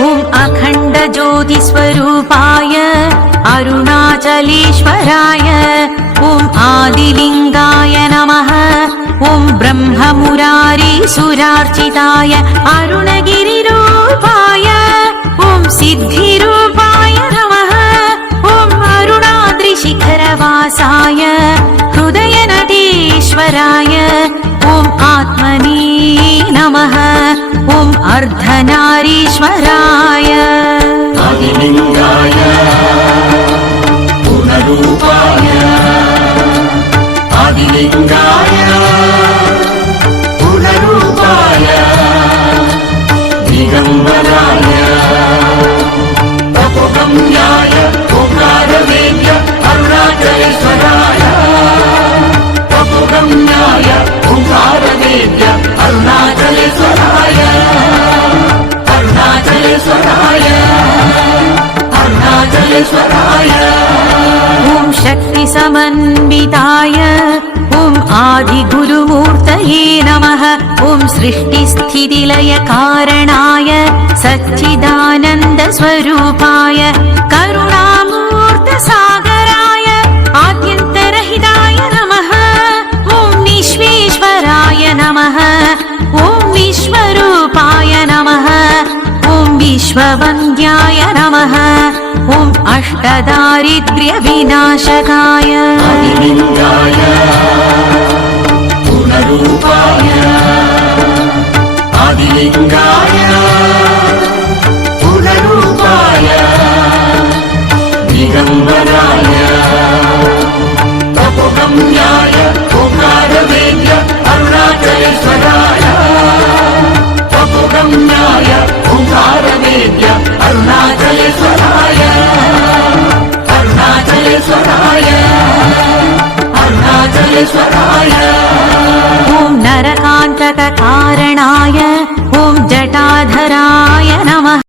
ॐ अखण्डज्योतिस्वरूपाय अरुणाचलेश्वराय ॐ आदिलिङ्गाय नमः। ॐ ब्रह्ममुरारीसुरार्चिताय अरुणगिरिरूपाय ॐ सिद्धिरूपाय नमः। ॐ अरुणाद्रिशिखरवासाय हृदयनटेश्वराय ॐ आत्मने नमः। ॐ अर्धनारीश्वराय आदिलिङ्गाय पूर्णरूपाय आदिलिङ्गाय पूर्णरूपाय दिगम्बराय तपोगम्याय ओंकारवेद्य अरुणाचलेश्वराय तपोगम्याय ओंकारवेद्य अरुणाचलेश्वराय अरुणाचलेश्वराय अरुणाचलेश्वराय ॐ शक्तिसमन्विताय ॐ आदिगुरुमूर्तये नमः। ॐ सृष्टिस्थितिलयकारणाय सच्चिदानन्दस्वरूपाय करुणामूर्तसागराय आद्यन्तरहिताय नमः। ॐ विश्वेश्वराय नमः। ॐ विश्वरूपाय नमः। ॐ विश्ववन्द्याय नमः। ॐ अष्टदारिद्र्यविनाशकाय आदिलिङ्गाय पूर्णरूपाय आदिलिङ्गाय पूर्णरूपाय दिगम्बराय तपोगम्याय ओंकारवेद्य अरुणाचलेश्वराय तपोगम्याय ओंकारवेद्य अरुणाचलेश्वराय अरुणाचलेश्वराय अरुणाचलेश्वराय ॐ नरकान्तककारणाय ॐ जटाधराय नमः।